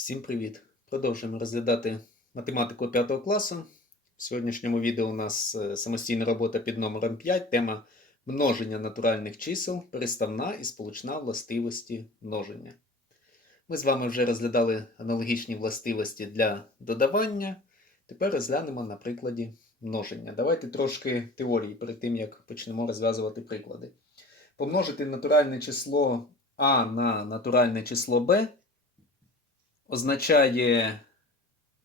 Всім привіт! Продовжуємо розглядати математику 5 класу. В сьогоднішньому відео у нас е, самостійна робота під номером 5, тема множення натуральних чисел, переставна і сполучна властивості множення. Ми з вами вже розглядали аналогічні властивості для додавання. Тепер розглянемо на прикладі множення. Давайте трошки теорії перед тим, як почнемо розв'язувати приклади. Помножити натуральне число А на натуральне число Б означає,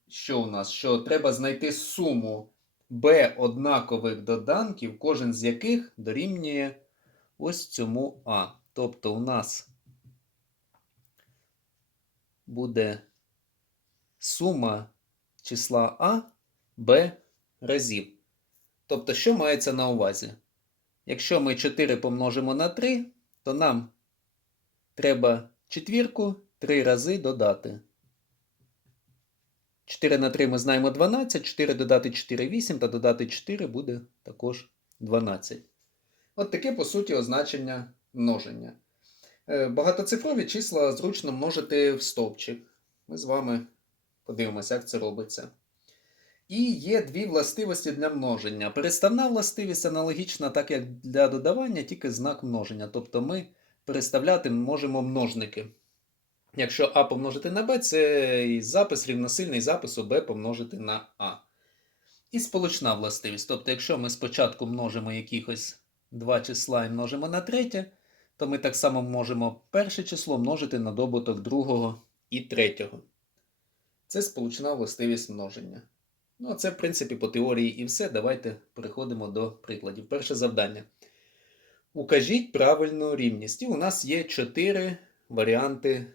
що у нас? Що треба знайти суму b однакових доданків, кожен з яких дорівнює ось цьому А. Тобто у нас буде сума числа А b разів. Тобто, що мається на увазі? Якщо ми 4 помножимо на 3, то нам треба четвірку 3 рази додати. 4 на 3 ми знаємо 12, 4 додати 4 8 та додати 4 буде також 12. От таке, по суті, означення множення. Е, Багатоцифрові числа зручно множити в стовпчик. Ми з вами подивимося, як це робиться. І є дві властивості для множення. Переставна властивість аналогічна, так як для додавання, тільки знак множення. Тобто ми переставляти можемо множники. Якщо А помножити на Б, це запис рівносильний запису Б помножити на А. І сполучна властивість. Тобто, якщо ми спочатку множимо якихось два числа і множимо на третє, то ми так само можемо перше число множити на добуток другого і третього. Це сполучна властивість множення. Ну, а це, в принципі, по теорії і все. Давайте переходимо до прикладів. Перше завдання. Укажіть правильну рівність. І у нас є чотири варіанти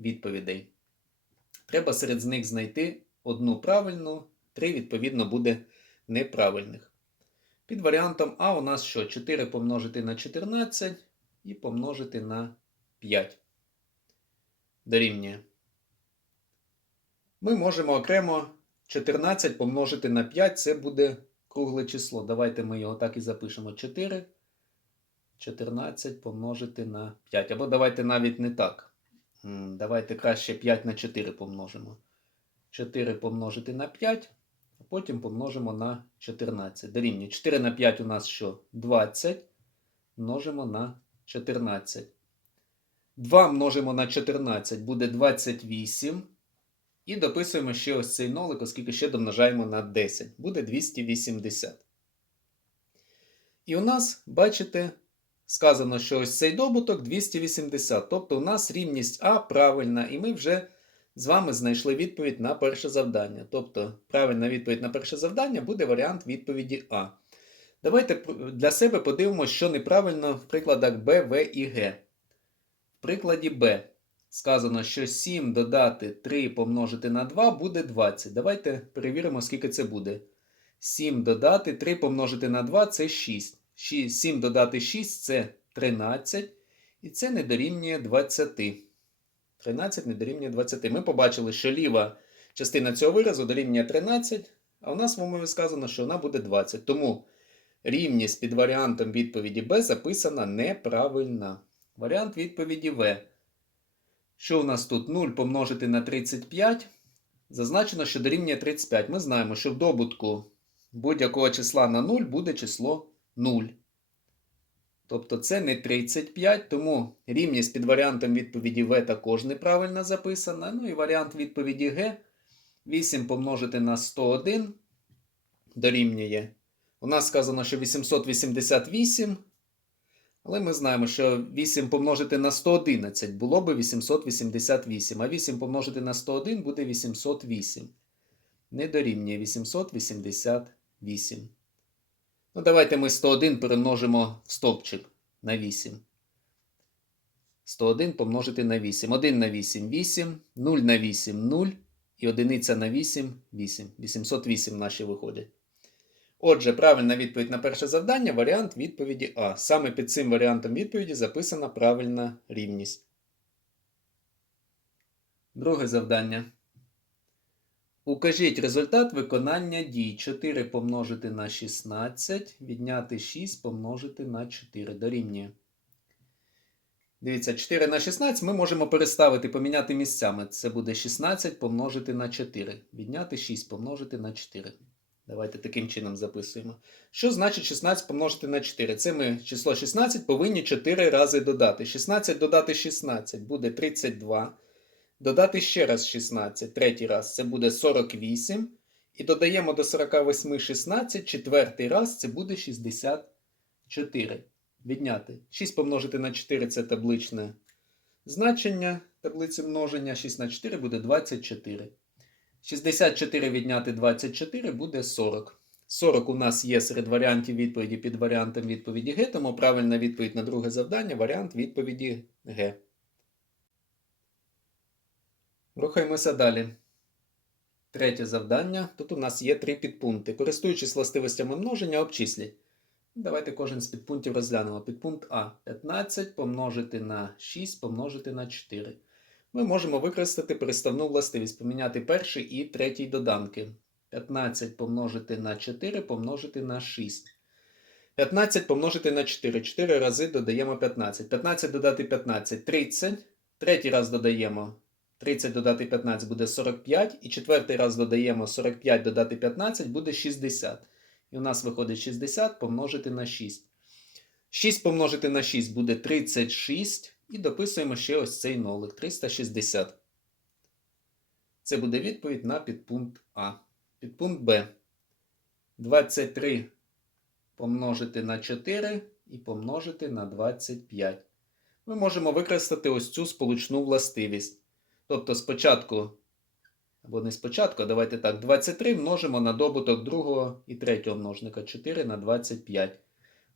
відповідей. Треба серед них знайти одну правильну, три, відповідно, буде неправильних. Під варіантом А у нас що? 4 помножити на 14 і помножити на 5. Дорівнює. Ми можемо окремо 14 помножити на 5, це буде кругле число. Давайте ми його так і запишемо. 4. 14 помножити на 5. Або давайте навіть не так. Давайте краще 5 на 4 помножимо. 4 помножити на 5, а потім помножимо на 14. Дорівнює. 4 на 5 у нас що? 20. Множимо на 14. 2 множимо на 14 буде 28. І дописуємо ще ось цей нолик, оскільки ще домножаємо на 10. Буде 280. І у нас, бачите, сказано, що ось цей добуток 280. Тобто у нас рівність А правильна, і ми вже з вами знайшли відповідь на перше завдання. Тобто, правильна відповідь на перше завдання буде варіант відповіді А. Давайте для себе подивимося, що неправильно в прикладах Б, В і Г. В прикладі Б сказано, що 7 додати 3 помножити на 2 буде 20. Давайте перевіримо, скільки це буде. 7 додати 3 помножити на 2 це 6. 7 додати 6 це 13. І це не дорівнює 20. 13 не дорівнює 20. Ми побачили, що ліва частина цього виразу дорівнює 13, а у нас в умові сказано, що вона буде 20. Тому рівність під варіантом відповіді Б записана неправильно. Варіант відповіді В. Що у нас тут 0 помножити на 35? Зазначено, що дорівнює 35. Ми знаємо, що в добутку будь-якого числа на 0 буде число 0. Тобто це не 35, тому рівність під варіантом відповіді В також неправильно записана. Ну і варіант відповіді Г 8 помножити на 101 дорівнює. У нас сказано, що 888. Але ми знаємо, що 8 помножити на 111 було би 888. А 8 помножити на 101 буде 808. Не дорівнює 888. Ну, давайте ми 101 перемножимо в стовпчик на 8. 101 помножити на 8. 1 на 8 8, 0 на 8 0 і одиниця на 8 8. 808 наші виходять. Отже, правильна відповідь на перше завдання варіант відповіді А. Саме під цим варіантом відповіді записана правильна рівність. Друге завдання. Укажіть результат виконання дій 4 помножити на 16, відняти 6 помножити на 4 дорівнює. Дивіться, 4 на 16 ми можемо переставити, поміняти місцями. Це буде 16 помножити на 4. Відняти 6 помножити на 4. Давайте таким чином записуємо. Що значить 16 помножити на 4? Це ми число 16 повинні 4 рази додати. 16 додати 16 буде 32. Додати ще раз 16, третій раз це буде 48. І додаємо до 48 16, четвертий раз це буде 64. Відняти. 6 помножити на 4 це табличне значення таблиці множення. 6 на 4 буде 24. 64 відняти 24 буде 40. 40 у нас є серед варіантів відповіді під варіантом відповіді Г, тому правильна відповідь на друге завдання варіант відповіді Г. Рухаємося далі. Третє завдання. Тут у нас є три підпункти. Користуючись властивостями множення, обчисліть. Давайте кожен з підпунктів розглянемо. Підпункт А. 15 помножити на 6 помножити на 4. Ми можемо використати переставну властивість, поміняти перший і третій доданки. 15 помножити на 4 помножити на 6. 15 помножити на 4. 4 рази додаємо 15. 15 додати 15 30. Третій раз додаємо 30 додати 15 буде 45. І четвертий раз додаємо 45 додати 15 буде 60. І у нас виходить 60 помножити на 6. 6 помножити на 6 буде 36. І дописуємо ще ось цей нолик 360. Це буде відповідь на підпункт А. Підпункт Б. 23 помножити на 4 і помножити на 25. Ми можемо використати ось цю сполучну властивість. Тобто спочатку, або не спочатку, давайте так, 23 множимо на добуток другого і третього множника 4 на 25.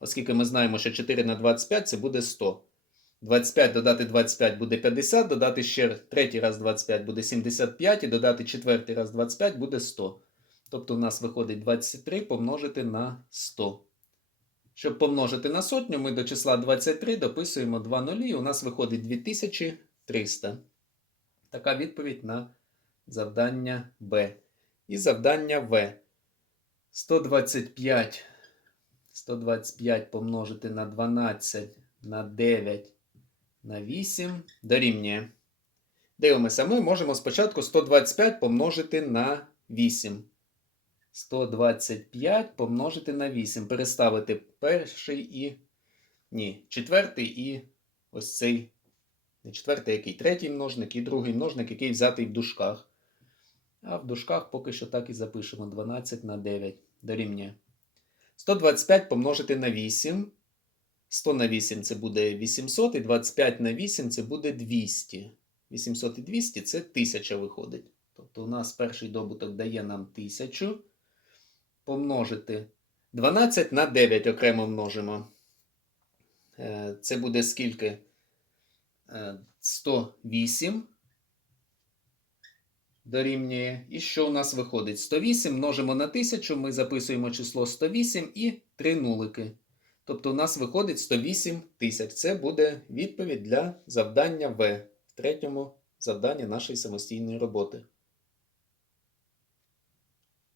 Оскільки ми знаємо, що 4 на 25 це буде 100. 25 додати 25 буде 50, додати ще третій раз 25 буде 75, і додати четвертий раз 25 буде 100. Тобто у нас виходить 23 помножити на 100. Щоб помножити на сотню, ми до числа 23 дописуємо 2 нулі, і у нас виходить 2300. Така відповідь на завдання Б. І завдання В. 125. 125 помножити на 12 на 9 на 8 дорівнює. Дивимося, ми можемо спочатку 125 помножити на 8. 125 помножити на 8. Переставити перший і. Ні, четвертий і ось цей. Не четвертий, який третій множник, і другий множник, який взятий в дужках. А в дужках поки що так і запишемо 12 на 9 дорівнює. 125 помножити на 8. 100 на 8 це буде 800, і 25 на 8 це буде 200. 800 і 200 це 1000 виходить. Тобто у нас перший добуток дає нам 1000. Помножити 12 на 9 окремо множимо. Е, Це буде скільки? Е, 108 дорівнює. І що у нас виходить? 108 множимо на 1000, ми записуємо число 108 і 3 нулики. Тобто у нас виходить 108 тисяч. Це буде відповідь для завдання В в третьому завданні нашої самостійної роботи.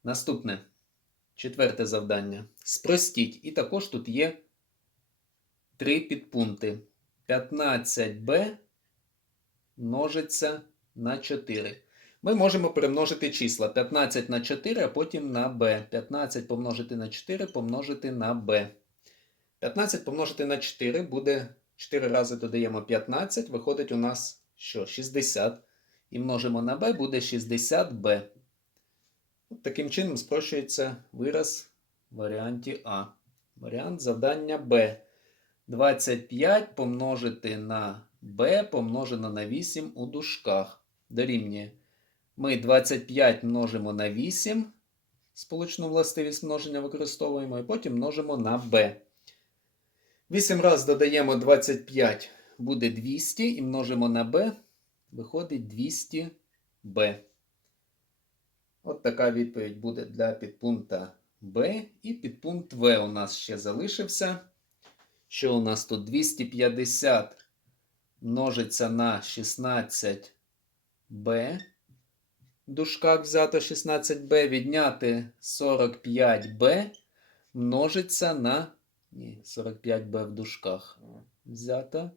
Наступне. Четверте завдання. Спростіть. І також тут є три підпункти. 15b множиться на 4. Ми можемо перемножити числа 15 на 4, а потім на b. 15 помножити на 4 помножити на b. 15 помножити на 4 буде 4 рази додаємо 15, виходить у нас що? 60. І множимо на b буде 60b. От Таким чином спрощується вираз в варіанті А. Варіант завдання Б. 25 помножити на b помножено на 8 у дужках. Дорівнює. Ми 25 множимо на 8. Сполучну властивість множення використовуємо, і потім множимо на b. 8 раз додаємо 25 буде 200 і множимо на b, виходить 200b. От така відповідь буде для підпункта Б. І підпункт В у нас ще залишився. Що у нас тут 250 множиться на 16b. В дужках взято 16b, відняти 45b множиться на. Ні, 45b в дужках. Взято.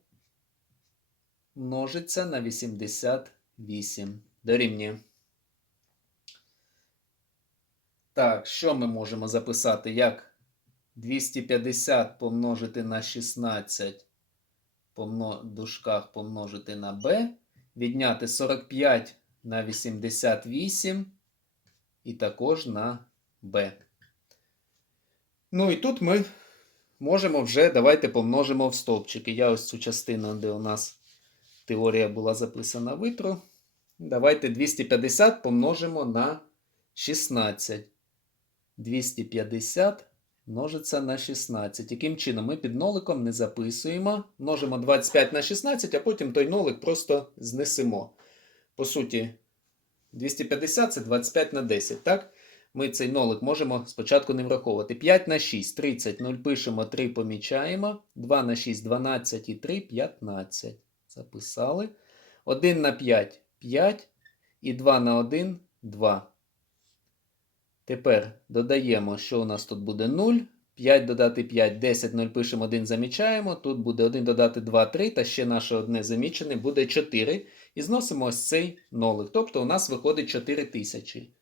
множиться на 88. Дорівнює. Так, що ми можемо записати? Як 250 помножити на 16 помно... дужках помножити на b, відняти 45 на 88 і також на b. Ну і тут ми можемо вже, давайте помножимо в стовпчики. Я ось цю частину, де у нас теорія була записана витру. Давайте 250 помножимо на 16. 250 множиться на 16. Яким чином ми під ноликом не записуємо, множимо 25 на 16, а потім той нолик просто знесемо. По суті, 250 це 25 на 10, так? Ми цей нолик можемо спочатку не враховувати. 5 на 6 30, 0 пишемо, 3 помічаємо. 2 на 6 12 і 3 15. Записали. 1 на 5 5 і 2 на 1 2. Тепер додаємо, що у нас тут буде 0. 5 додати 5, 10, 0 пишемо 1, замічаємо. Тут буде 1 додати 2, 3, та ще наше одне замічене буде 4. І зносимо ось цей нолик. Тобто у нас виходить 4 тисячі.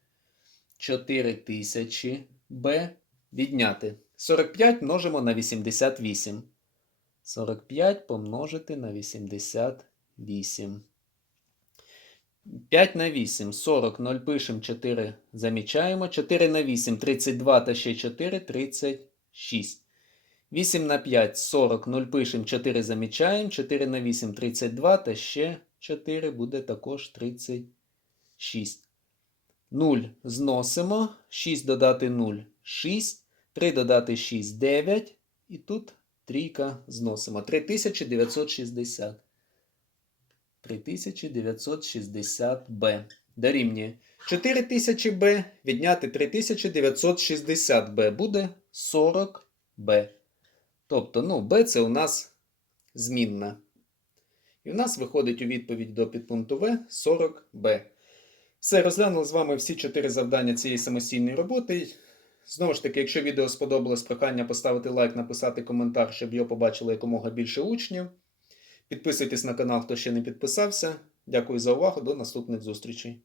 4 тисячі b відняти. 45 множимо на 88. 45 помножити на 88. 5 на 8, 40, 0 пишемо, 4 замічаємо. 4 на 8, 32 та ще 4, 36. 8 на 5, 40, 0 пишемо, 4 замічаємо. 4 на 8, 32 та ще 4 буде також 36. 0 зносимо. 6 додати 0, 6. 3 додати 6, 9. І тут трійка зносимо. 3960. 3960b. Дорівнює 4000b відняти 3960b буде 40b. Тобто, ну, b це у нас змінна. І у нас виходить у відповідь до підпункту В 40b. Все, розглянули з вами всі чотири завдання цієї самостійної роботи. Знову ж таки, якщо відео сподобалось, прохання поставити лайк, написати коментар, щоб його побачили якомога більше учнів. Підписуйтесь на канал, хто ще не підписався. Дякую за увагу. До наступних зустрічей.